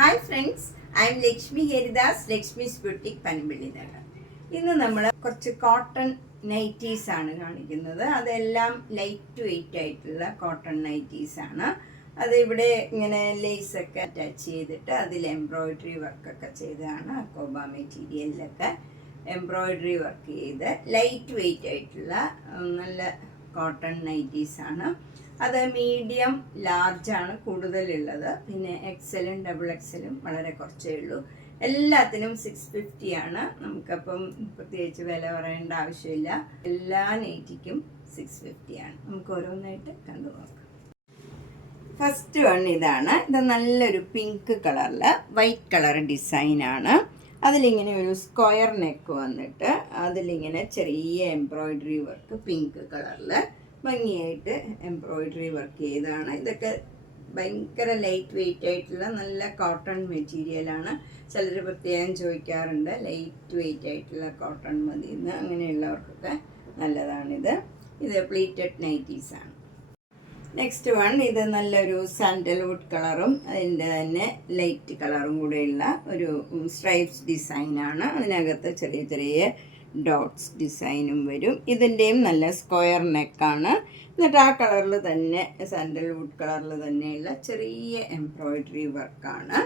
Hi friends, I am Lakshmi Haridas, Lakshmi's boutique Panampilly Nagar. ഇന്ന് നമ്മൾ കുറച്ച് കോട്ടൺ നൈറ്റീസ് ആണ് കാണിക്കുന്നത്. അതെല്ലാം ലൈറ്റ് വെയിറ്റ് ആയിട്ടുള്ള കോട്ടൺ നൈറ്റീസ് ആണ്. അത് ഇവിടെ ഇങ്ങനെ ലേസൊക്കെ അറ്റാച്ച് ചെയ്തിട്ട് അതിൽ എംബ്രോയിഡറി വർക്കൊക്കെ ചെയ്തതാണ്. അക്കോബ മെറ്റീരിയലിലൊക്കെ എംബ്രോയിഡറി വർക്ക് ചെയ്ത് ലൈറ്റ് വെയിറ്റ് ആയിട്ടുള്ള നല്ല കോട്ടൺ നൈറ്റീസ് ആണ്. അത് മീഡിയം ലാർജാണ് കൂടുതലുള്ളത്. പിന്നെ എക്സലും ഡബിൾ എക്സലും വളരെ കുറച്ചേ ഉള്ളൂ. എല്ലാത്തിനും 650 ആണ്. നമുക്കപ്പം പ്രത്യേകിച്ച് വില പറയേണ്ട ആവശ്യമില്ല. എല്ലാ നൈറ്റിക്കും 650 ആണ്. നമുക്ക് ഓരോന്നായിട്ട് കണ്ടു നോക്കാം. ഫസ്റ്റ് വൺ ഇതാണ്. ഇത് നല്ലൊരു പിങ്ക് കളറിൽ വൈറ്റ് കളർ ഡിസൈനാണ്. അതിലിങ്ങനെ ഒരു സ്ക്വയർ നെക്ക് വന്നിട്ട് അതിലിങ്ങനെ ചെറിയ എംബ്രോയിഡറി വർക്ക് പിങ്ക് കളറിൽ ഭംഗിയായിട്ട് എംബ്രോയിഡറി വർക്ക് ചെയ്തതാണ്. ഇതൊക്കെ ഭയങ്കര ലൈറ്റ് വെയിറ്റ് ആയിട്ടുള്ള നല്ല കോട്ടൺ മെറ്റീരിയലാണ്. ചിലർ പ്രത്യേകം ചോദിക്കാറുണ്ട് ലൈറ്റ് വെയിറ്റ് ആയിട്ടുള്ള കോട്ടൺ മതിയെന്ന്. അങ്ങനെയുള്ളവർക്കൊക്കെ നല്ലതാണിത്. ഇത് പ്ലീറ്റഡ് നൈറ്റീസാണ്. നെക്സ്റ്റ് വൺ, ഇത് നല്ലൊരു സാൻഡൽവുഡ് കളറും അതിൻ്റെ തന്നെ ലൈറ്റ് കളറും കൂടെയുള്ള ഒരു സ്ട്രൈപ്സ് ഡിസൈനാണ്. അതിനകത്ത് ചെറിയ ചെറിയ ഡോട്ട്സ് ഡിസൈനും വരും. ഇതിൻ്റെയും നല്ല സ്ക്വയർ നെക്കാണ്. എന്നിട്ട് ആ കളറിൽ തന്നെ സാൻഡൽവുഡ് കളറിൽ തന്നെയുള്ള ചെറിയ എംബ്രോയിഡറി വർക്കാണ്.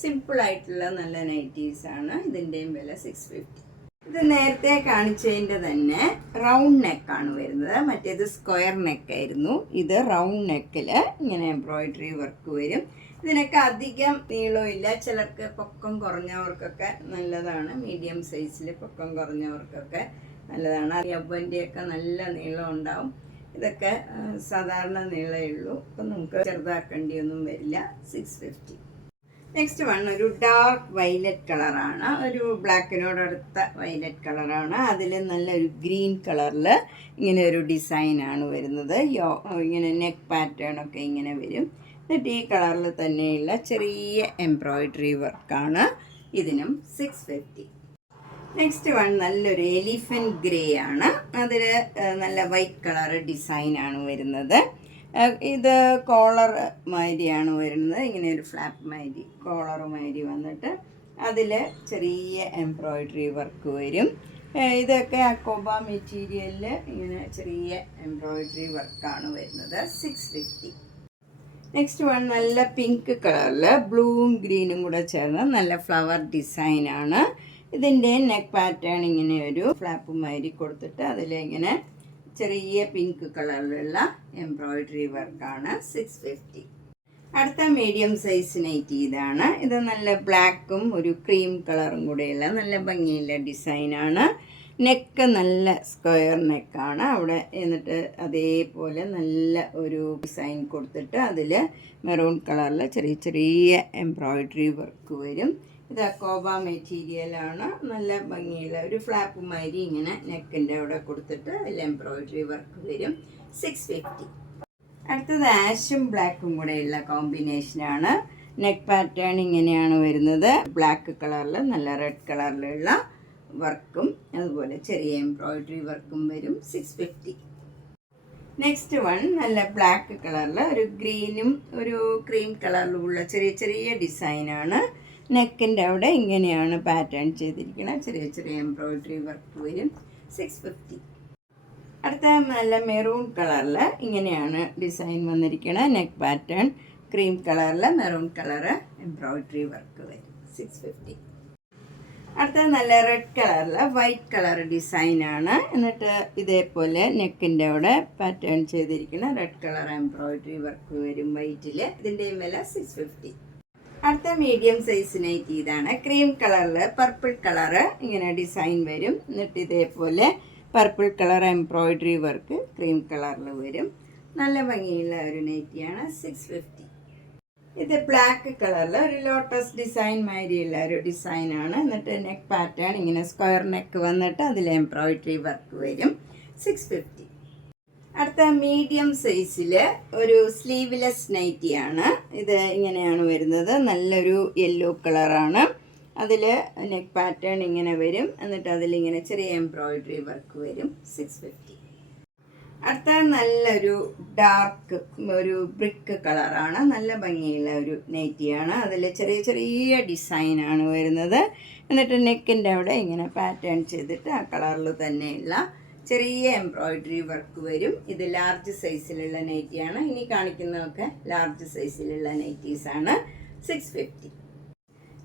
സിമ്പിളായിട്ടുള്ള നല്ല നൈറ്റീസാണ്. ഇതിൻ്റെയും വില 650. ഇത് നേരത്തെ കാണിച്ചതിൻ്റെ തന്നെ റൗണ്ട് നെക്കാണ് വരുന്നത്. മറ്റേത് സ്ക്വയർ നെക്കായിരുന്നു. ഇത് റൗണ്ട് നെക്കിൽ ഇങ്ങനെ എംബ്രോയിഡറി വർക്ക് വരും. ഇതിനൊക്കെ അധികം നീളമില്ല. ചിലർക്ക് പൊക്കം കുറഞ്ഞവർക്കൊക്കെ നല്ലതാണ്. മീഡിയം സൈസിൽ പൊക്കം കുറഞ്ഞവർക്കൊക്കെ നല്ലതാണ്. യവ്വൻ്റെയൊക്കെ നല്ല നീളം ഉണ്ടാവും. ഇതൊക്കെ സാധാരണ നീളമേ ഉള്ളൂ. അപ്പം നമുക്ക് ചെറുതാക്കേണ്ടിയൊന്നും വരില്ല. 650. നെക്സ്റ്റ് വൺ ഒരു ഡാർക്ക് വയലറ്റ് കളറാണ്. ഒരു ബ്ലാക്കിനോടടുത്ത വയലറ്റ് കളറാണ്. അതിൽ നല്ലൊരു ഗ്രീൻ കളറിൽ ഇങ്ങനെ ഒരു ഡിസൈനാണ് വരുന്നത്. ഇങ്ങനെ നെക്ക് പാറ്റേൺ ഒക്കെ ഇങ്ങനെ വരും. എന്നിട്ട് ഈ കളറിൽ തന്നെയുള്ള ചെറിയ എംബ്രോയിഡറി വർക്കാണ്. ഇതിനും 650. നെക്സ്റ്റ് വൺ നല്ലൊരു എലിഫൻറ്റ് ഗ്രേ ആണ്. അതിൽ നല്ല വൈറ്റ് കളർ ഡിസൈനാണ് വരുന്നത്. ഇത് കോളർ മാതിരിയാണ് വരുന്നത്. ഇങ്ങനെ ഒരു ഫ്ലാപ്പ് മാതിരി കോളർ മാതിരി വന്നിട്ട് അതിൽ ചെറിയ എംബ്രോയിഡറി വർക്ക് വരും. ഇതൊക്കെ അക്കോബ മെറ്റീരിയലിൽ ഇങ്ങനെ ചെറിയ എംബ്രോയിഡറി വർക്കാണ് വരുന്നത്. 650. നെക്സ്റ്റ് വൺ നല്ല പിങ്ക് കളറിൽ ബ്ലൂവും ഗ്രീനും കൂടെ ചേർന്ന് നല്ല ഫ്ലവർ ഡിസൈനാണ്. ഇതിൻ്റെ നെക്ക് പാറ്റേൺ ഇങ്ങനെ ഒരു ഫ്ലാപ്പ് മാതിരി കൊടുത്തിട്ട് അതിലിങ്ങനെ ചെറിയ പിങ്ക് കളറിലുള്ള എംബ്രോയിഡറി വർക്കാണ്. 650. അടുത്ത മീഡിയം സൈസ് നൈറ്റി ഇതാണ്. ഇത് നല്ല ബ്ലാക്കും ഒരു ക്രീം കളറും കൂടെയുള്ള നല്ല ഭംഗിയുള്ള ഡിസൈനാണ്. നെക്ക് നല്ല സ്ക്വയർ നെക്കാണ്. അവിടെ എന്നിട്ട് അതേപോലെ നല്ല ഒരു ഡിസൈൻ കൊടുത്തിട്ട് അതിൽ മെറൂൺ കളറിൽ ചെറിയ ചെറിയ എംബ്രോയിഡറി വർക്ക് വരും. ഇത് അക്കോബ മെറ്റീരിയലാണ്. നല്ല ഭംഗിയുള്ള ഒരു ഫ്ലാപ്പ് മാതിരി ഇങ്ങനെ നെക്കിൻ്റെ അവിടെ കൊടുത്തിട്ട് അതിൽ എംബ്രോയിഡറി വർക്ക് വരും. 650. അടുത്തത് ആഷും ബ്ലാക്കും കൂടെയുള്ള കോമ്പിനേഷനാണ്. നെക്ക് പാറ്റേൺ ഇങ്ങനെയാണ് വരുന്നത്. ബ്ലാക്ക് കളറിൽ നല്ല റെഡ് കളറിലുള്ള വർക്കും അതുപോലെ ചെറിയ എംബ്രോയിഡറി വർക്കും വരും. 650. നെക്സ്റ്റ് വൺ നല്ല ബ്ലാക്ക് കളറിൽ ഒരു ഗ്രീനും ഒരു ക്രീം കളറിലുമുള്ള ചെറിയ ചെറിയ ഡിസൈനാണ്. നെക്കിൻ്റെ അവിടെ ഇങ്ങനെയാണ് പാറ്റേൺ ചെയ്തിരിക്കുന്നത്. ചെറിയ ചെറിയ എംബ്രോയിഡറി വർക്ക് വരും. 650. അടുത്ത നല്ല മെറൂൺ കളറിൽ ഇങ്ങനെയാണ് ഡിസൈൻ വന്നിരിക്കുന്നത്. നെക്ക് പാറ്റേൺ ക്രീം കളറിൽ മെറൂൺ കളറ് എംബ്രോയിഡറി വർക്ക് വരും. 650. അടുത്ത നല്ല റെഡ് കളറിൽ വൈറ്റ് കളർ ഡിസൈനാണ്. എന്നിട്ട് ഇതേപോലെ നെക്കിൻ്റെ അവിടെ പാറ്റേൺ ചെയ്തിരിക്കുന്ന റെഡ് കളർ എംബ്രോയിഡറി വർക്ക് വരും വൈറ്റിൽ. ഇതിൻ്റെയും വില 650. അടുത്ത മീഡിയം സൈസ് നൈറ്റി ഇതാണ്. ക്രീം കളറിൽ പർപ്പിൾ കളറ് ഇങ്ങനെ ഡിസൈൻ വരും. എന്നിട്ട് ഇതേപോലെ purple colour embroidery work cream കളറിൽ വരും. നല്ല ഭംഗിയുള്ള ഒരു നൈറ്റിയാണ്. 650. ഇത് ബ്ലാക്ക് കളറിൽ ഒരു ലോട്ടസ് ഡിസൈൻ മാതിരിയുള്ള ഒരു ഡിസൈനാണ്. എന്നിട്ട് നെക്ക് പാറ്റേൺ ഇങ്ങനെ സ്ക്വയർ നെക്ക് വന്നിട്ട് അതിൽ എംബ്രോയിഡറി വർക്ക് വരും. 650. അടുത്ത മീഡിയം സൈസിൽ ഒരു സ്ലീവ്ലെസ് നൈറ്റിയാണ്. ഇത് ഇങ്ങനെയാണ് വരുന്നത്. നല്ലൊരു യെല്ലോ കളറാണ്. അതിൽ നെക്ക് പാറ്റേൺ ഇങ്ങനെ വരും. എന്നിട്ട് അതിലിങ്ങനെ ചെറിയ എംബ്രോയിഡറി വർക്ക് വരും. 650. അടുത്ത നല്ലൊരു ഡാർക്ക് ഒരു ബ്രിക്ക് കളറാണ്. നല്ല ഭംഗിയുള്ള ഒരു നൈറ്റിയാണ്. അതിൽ ചെറിയ ചെറിയ ഡിസൈനാണ് വരുന്നത്. എന്നിട്ട് നെക്കിൻ്റെ അവിടെ ഇങ്ങനെ പാറ്റേൺ ചെയ്തിട്ട് ആ കളറിൽ തന്നെയുള്ള ചെറിയ എംബ്രോയിഡറി വർക്ക് വരും. ഇത് ലാർജ് സൈസിലുള്ള നൈറ്റിയാണ്. ഇനി കാണിക്കുന്നതൊക്കെ ലാർജ് സൈസിലുള്ള നൈറ്റീസാണ്. 650.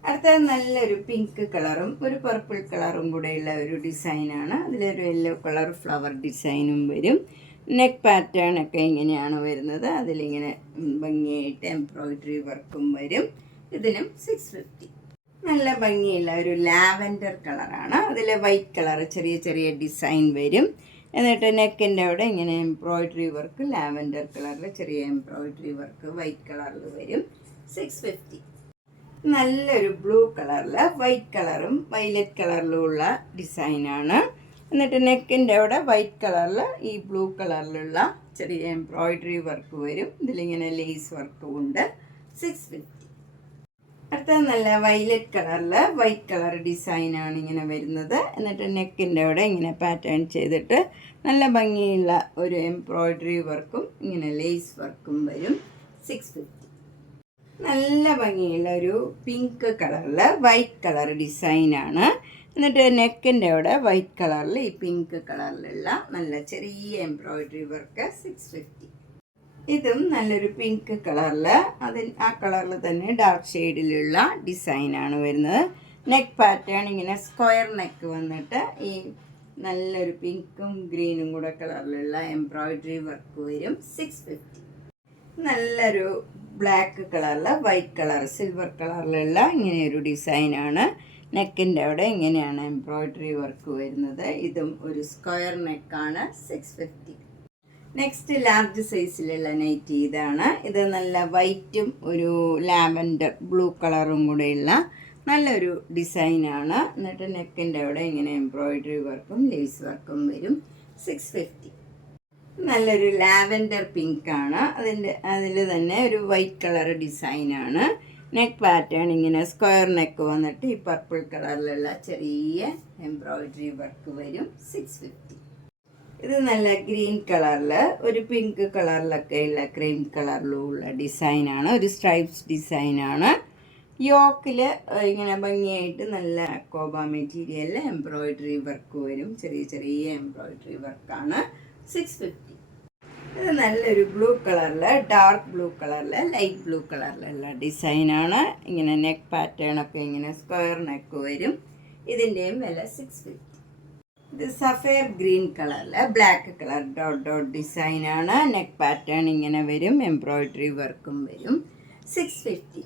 അടുത്തത് നല്ലൊരു പിങ്ക് കളറും ഒരു പർപ്പിൾ കളറും കൂടെയുള്ള ഒരു ഡിസൈനാണ്. അതിലൊരു യെല്ലോ കളർ ഫ്ലവർ ഡിസൈനും വരും. നെക്ക് പാറ്റേൺ ഒക്കെ ഇങ്ങനെയാണ് വരുന്നത്. അതിലിങ്ങനെ ഭംഗിയായിട്ട് എംബ്രോയിഡറി വർക്കും വരും. ഇതിനും 650. നല്ല ഭംഗിയുള്ള ഒരു ലാവൻഡർ കളറാണ്. അതിൽ വൈറ്റ് കളർ ചെറിയ ചെറിയ ഡിസൈൻ വരും. എന്നിട്ട് നെക്കിൻ്റെ അവിടെ ഇങ്ങനെ എംബ്രോയിഡറി വർക്ക് ലാവൻഡർ കളറിൽ ചെറിയ എംബ്രോയിഡറി വർക്ക് വൈറ്റ് കളറിൽ വരും. 650. നല്ലൊരു ബ്ലൂ കളറിൽ വൈറ്റ് കളറും വയലറ്റ് കളറിലും ഉള്ള ഡിസൈനാണ്. എന്നിട്ട് നെക്കിൻ്റെ അവിടെ വൈറ്റ് കളറിൽ ഈ ബ്ലൂ കളറിലുള്ള ചെറിയ എംബ്രോയിഡറി വർക്ക് വരും. ഇതിലിങ്ങനെ ലേസ് വർക്കും ഉണ്ട്. 650. അടുത്തത് നല്ല വയലറ്റ് കളറിൽ വൈറ്റ് കളർ ഡിസൈനാണ് ഇങ്ങനെ വരുന്നത്. എന്നിട്ട് നെക്കിൻ്റെ അവിടെ ഇങ്ങനെ പാറ്റേൺ ചെയ്തിട്ട് നല്ല ഭംഗിയുള്ള ഒരു എംബ്രോയിഡറി വർക്കും ഇങ്ങനെ ലേസ് വർക്കും വരും. 650. നല്ല ഭംഗിയുള്ള ഒരു പിങ്ക് കളറിൽ വൈറ്റ് കളർ ഡിസൈനാണ്. എന്നിട്ട് നെക്കിൻ്റെ അവിടെ വൈറ്റ് കളറിൽ ഈ പിങ്ക് കളറിലുള്ള നല്ല ചെറിയ എംബ്രോയിഡറി വർക്ക്. 650. ഇതും നല്ലൊരു പിങ്ക് കളറിൽ ആ കളറിൽ തന്നെ ഡാർക്ക് ഷെയ്ഡിലുള്ള ഡിസൈനാണ് വരുന്നത്. നെക്ക് പാറ്റേൺ ഇങ്ങനെ സ്ക്വയർ നെക്ക് വന്നിട്ട് ഈ നല്ലൊരു പിങ്കും ഗ്രീനും കൂടെ കളറിലുള്ള എംബ്രോയിഡറി വർക്ക് വരും. 650. നല്ലൊരു ബ്ലാക്ക് കളറിൽ വൈറ്റ് കളർ സിൽവർ കളറിലുള്ള ഇങ്ങനെയൊരു ഡിസൈനാണ്. നെക്കിൻ്റെ അവിടെ ഇങ്ങനെയാണ് എംബ്രോയിഡറി വർക്ക് വരുന്നത്. ഇതും ഒരു സ്ക്വയർ നെക്കാണ്. 650. നെക്സ്റ്റ് ലാർജ് സൈസിലുള്ള നൈറ്റി ഇതാണ്. ഇത് നല്ല വൈറ്റും ഒരു ലാവൻഡർ ബ്ലൂ കളറും കൂടെയുള്ള നല്ലൊരു ഡിസൈനാണ്. എന്നിട്ട് നെക്കിൻ്റെ അവിടെ ഇങ്ങനെ എംബ്രോയിഡറി വർക്കും ലേസ് വർക്കും വരും. 650. നല്ലൊരു ലാവൻഡർ പിങ്കാണ്. അതിൽ തന്നെ ഒരു വൈറ്റ് കളർ ഡിസൈനാണ്. നെക്ക് പാറ്റേൺ ഇങ്ങനെ സ്ക്വയർ നെക്ക് വന്നിട്ട് ഈ പർപ്പിൾ കളറിലുള്ള ചെറിയ എംബ്രോയിഡറി വർക്ക് വരും. 650. ഇത് നല്ല ഗ്രീൻ കളറിൽ ഒരു പിങ്ക് കളറിലൊക്കെ ഉള്ള ക്രീം കളറിലും ഉള്ള ഡിസൈനാണ്. ഒരു സ്ട്രൈപ്സ് ഡിസൈനാണ്. യോക്കിൽ ഇങ്ങനെ ഭംഗിയായിട്ട് നല്ല കോബ മെറ്റീരിയലിൽ എംബ്രോയിഡറി വർക്ക് വരും. ചെറിയ ചെറിയ എംബ്രോയിഡറി വർക്കാണ്. 650. ഇത് നല്ലൊരു ബ്ലൂ കളറിൽ ഡാർക്ക് ബ്ലൂ കളറിൽ ലൈറ്റ് ബ്ലൂ കളറിലുള്ള ഡിസൈനാണ്. ഇങ്ങനെ നെക്ക് പാറ്റേൺ ഒക്കെ ഇങ്ങനെ സ്ക്വയർ നെക്ക് വരും. ഇതിൻ്റെയും വില 650. ഇത് സഫയർ ഗ്രീൻ കളറിൽ ബ്ലാക്ക് കളർ ഡോട്ട് ഡോട്ട് ഡിസൈനാണ്. നെക്ക് പാറ്റേൺ ഇങ്ങനെ വരും. എംബ്രോയിഡറി വർക്കും വരും. 650.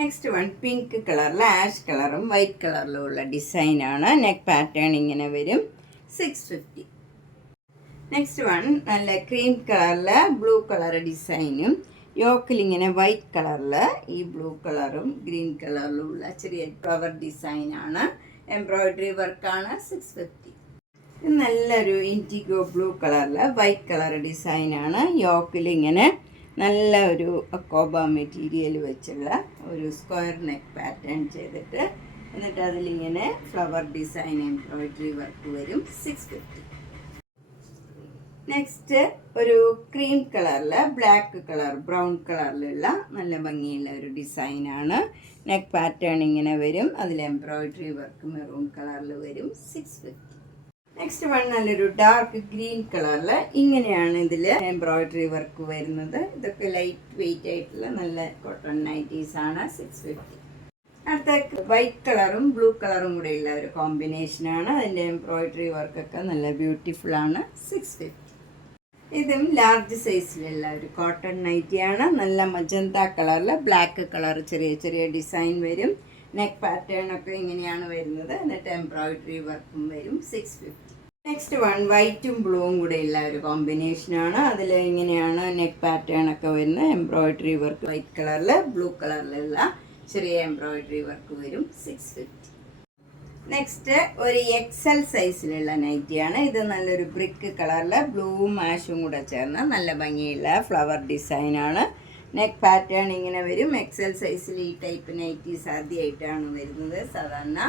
നെക്സ്റ്റ് വൺ പിങ്ക് കളറിൽ ആഷ് കളറും വൈറ്റ് കളറിലും ഉള്ള ഡിസൈനാണ്. നെക്ക് പാറ്റേൺ ഇങ്ങനെ വരും. 650. നെക്സ്റ്റ് വൺ നല്ല ക്രീം കളറിൽ ബ്ലൂ കളർ ഡിസൈനും യോക്കിൽ ഇങ്ങനെ വൈറ്റ് കളറിൽ ഈ ബ്ലൂ കളറും ഗ്രീൻ കളറിലും ഉള്ള ചെറിയ ഫ്ലവർ ഡിസൈനാണ്. എംബ്രോയിഡറി വർക്കാണ്. 650. നല്ലൊരു ഇൻഡിഗോ ബ്ലൂ കളറിൽ വൈറ്റ് കളർ ഡിസൈനാണ്. യോക്കിൽ ഇങ്ങനെ നല്ല ഒരു അക്കോബ മെറ്റീരിയൽ വെച്ചുള്ള ഒരു സ്ക്വയർ നെക്ക് പാറ്റേൺ ചെയ്തിട്ട് എന്നിട്ട് അതിലിങ്ങനെ ഫ്ലവർ ഡിസൈൻ എംബ്രോയിഡറി വർക്ക് വരും. 650. നെക്സ്റ്റ് ഒരു ക്രീം കളറിൽ ബ്ലാക്ക് കളർ ബ്രൗൺ കളറിലുള്ള നല്ല ഭംഗിയുള്ള ഒരു ഡിസൈനാണ്. നെക്ക് പാറ്റേൺ ഇങ്ങനെ വരും. അതിൽ എംബ്രോയിഡറി വർക്ക് മെറൂൺ കളറിൽ വരും. 650. നെക്സ്റ്റ് വൺ നല്ലൊരു ഡാർക്ക് ഗ്രീൻ കളറിൽ ഇങ്ങനെയാണ് ഇതിൽ എംബ്രോയിഡറി വർക്ക് വരുന്നത്. ഇതൊക്കെ ലൈറ്റ് വെയിറ്റ് ആയിട്ടുള്ള നല്ല കോട്ടൺ നൈറ്റീസാണ്. 650. അടുത്ത വൈറ്റ് കളറും ബ്ലൂ കളറും കൂടെയുള്ള ഒരു കോമ്പിനേഷനാണ്. അതിൻ്റെ എംബ്രോയിഡറി വർക്കൊക്കെ നല്ല ബ്യൂട്ടിഫുള്ളാണ്. 650. ഇതും ലാർജ് സൈസിലുള്ള ഒരു കോട്ടൺ നൈറ്റിയാണ്. നല്ല മജന്ത കളറിൽ ബ്ലാക്ക് കളർ ചെറിയ ചെറിയ ഡിസൈൻ വരും. നെക്ക് പാറ്റേൺ ഒക്കെ ഇങ്ങനെയാണ് വരുന്നത്. എന്നിട്ട് എംബ്രോയിഡറി വർക്കും വരും. 650. നെക്സ്റ്റ് വൺ വൈറ്റും ബ്ലൂവും കൂടെയുള്ള ഒരു കോമ്പിനേഷനാണ്. അതിൽ ഇങ്ങനെയാണ് നെക്ക് പാറ്റേൺ ഒക്കെ വരുന്നത്. എംബ്രോയിഡറി വർക്ക് വൈറ്റ് കളറിൽ ബ്ലൂ കളറിലുള്ള ചെറിയ എംബ്രോയിഡറി വർക്ക് വരും. 650. നെക്സ്റ്റ് ഒരു എക്സൽ സൈസിലുള്ള നൈറ്റിയാണ്. ഇത് നല്ലൊരു ബ്രിക്ക് കളറിൽ ബ്ലൂവും ആഷും കൂടെ ചേർന്ന നല്ല ഭംഗിയുള്ള ഫ്ലവർ ഡിസൈനാണ്. നെക്ക് പാറ്റേൺ ഇങ്ങനെ വരും. എക്സൽ സൈസിൽ ഈ ടൈപ്പ് നൈറ്റീസ് ആദ്യമായിട്ടാണ് വരുന്നത്. സാധാരണ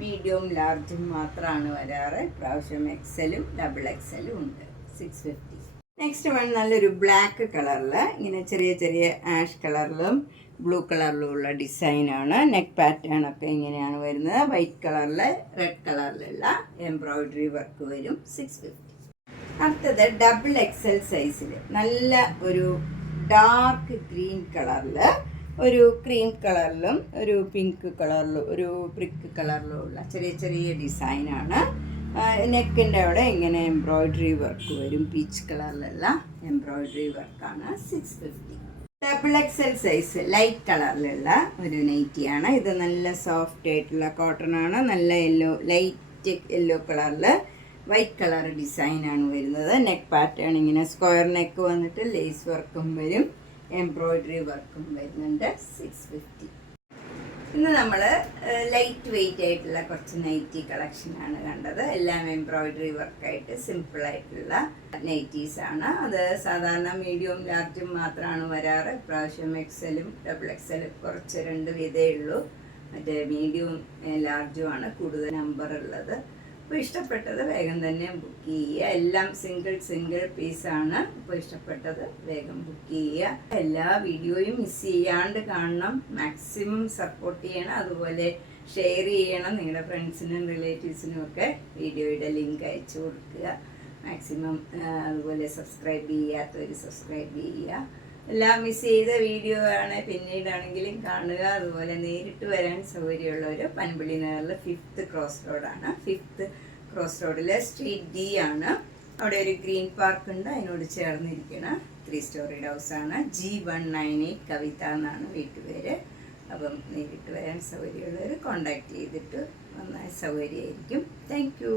മീഡിയവും ലാർജും മാത്രമാണ് വരാറ്. പ്രാവശ്യം എക്സലും ഡബിൾ എക്സലും ഉണ്ട്. 650. നെക്സ്റ്റ് വൺ നല്ലൊരു ബ്ലാക്ക് കളറിൽ ഇങ്ങനെ ചെറിയ ചെറിയ ആഷ് കളറിലും ബ്ലൂ കളറിലും ഉള്ള ഡിസൈനാണ്. നെക്ക് പാറ്റേൺ ഒക്കെ ഇങ്ങനെയാണ് വരുന്നത്. വൈറ്റ് കളറിൽ റെഡ് കളറിലുള്ള എംബ്രോയിഡറി വർക്ക് വരും. 650. അടുത്തത് ഡബിൾ എക്സൽ സൈസിൽ നല്ല ഒരു ഡാർക്ക് ഗ്രീൻ കളറിൽ ഒരു ക്രീം കളറിലും ഒരു പിങ്ക് കളറിലും ഒരു ബ്രിക്ക് കളറിലും ഉള്ള ചെറിയ ചെറിയ ഡിസൈനാണ്. നെക്കിൻ്റെ അവിടെ ഇങ്ങനെ എംബ്രോയിഡറി വർക്ക് വരും. പീച്ച് കളറിലുള്ള എംബ്രോയിഡറി വർക്കാണ്. 650. ഡബിൾ എക്സൽ സൈസ് ലൈറ്റ് കളറിലുള്ള ഒരു നൈറ്റിയാണ്. ഇത് നല്ല സോഫ്റ്റ് ആയിട്ടുള്ള കോട്ടൺ ആണ്. നല്ല ലൈറ്റ് യെല്ലോ കളറിൽ വൈറ്റ് കളർ ഡിസൈനാണ് വരുന്നത്. നെക്ക് പാറ്റേൺ ഇങ്ങനെ സ്ക്വയർ നെക്ക് വന്നിട്ട് ലേസ് വർക്കും വരും, എംബ്രോയിഡറി വർക്കും വരുന്നുണ്ട്. 650. ഇന്ന് നമ്മൾ ലൈറ്റ് വെയിറ്റ് ആയിട്ടുള്ള കുറച്ച് നൈറ്റി കളക്ഷനാണ് കണ്ടത്. എല്ലാം എംബ്രോയിഡറി വർക്കായിട്ട് സിമ്പിളായിട്ടുള്ള നൈറ്റീസാണ്. അത് സാധാരണ മീഡിയം ലാർജും മാത്രമാണ് വരാറ്. ഇപ്രാവശ്യം എക്സലും ഡബിൾ എക്സലും കുറച്ച് 2 വിധേ ഉള്ളൂ. മറ്റേ മീഡിയവും ലാർജുമാണ് കൂടുതൽ നമ്പർ ഉള്ളത്. അപ്പോൾ ഇഷ്ടപ്പെട്ടത് വേഗം തന്നെ ബുക്ക് ചെയ്യുക. എല്ലാം സിംഗിൾ പീസാണ്. അപ്പോൾ ഇഷ്ടപ്പെട്ടത് വേഗം ബുക്ക് ചെയ്യുക. എല്ലാ വീഡിയോയും മിസ് ചെയ്യാണ്ട് കാണണം. മാക്സിമം സപ്പോർട്ട് ചെയ്യണം. അതുപോലെ ഷെയർ ചെയ്യണം. നിങ്ങളുടെ ഫ്രണ്ട്സിനും റിലേറ്റീവ്സിനും ഒക്കെ വീഡിയോയുടെ ലിങ്ക് അയച്ചു കൊടുക്കുക മാക്സിമം. അതുപോലെ സബ്സ്ക്രൈബ് ചെയ്യാത്തവർ സബ്സ്ക്രൈബ് ചെയ്യുക. എല്ലാം മിസ് ചെയ്ത വീഡിയോ ആണ് പിന്നീടാണെങ്കിലും കാണുക. അതുപോലെ നേരിട്ട് വരാൻ സൗകര്യമുള്ളവർ പനമ്പള്ളി നഗറിൽ 5th ക്രോസ് റോഡാണ്. 5th ക്രോസ് റോഡിലെ സ്ട്രീറ്റ് D ആണ്. അവിടെ ഒരു ഗ്രീൻ പാർക്ക് ഉണ്ട്. അതിനോട് ചേർന്നിരിക്കുന്ന 3 സ്റ്റോറിഡ് ഹൗസാണ്. G198 കവിത എന്നാണ് വീട്ടുപേര്. അപ്പം നേരിട്ട് വരാൻ സൗകര്യമുള്ളവർ കോണ്ടാക്ട് ചെയ്തിട്ട് വന്നാൽ സൗകര്യമായിരിക്കും. Thank you.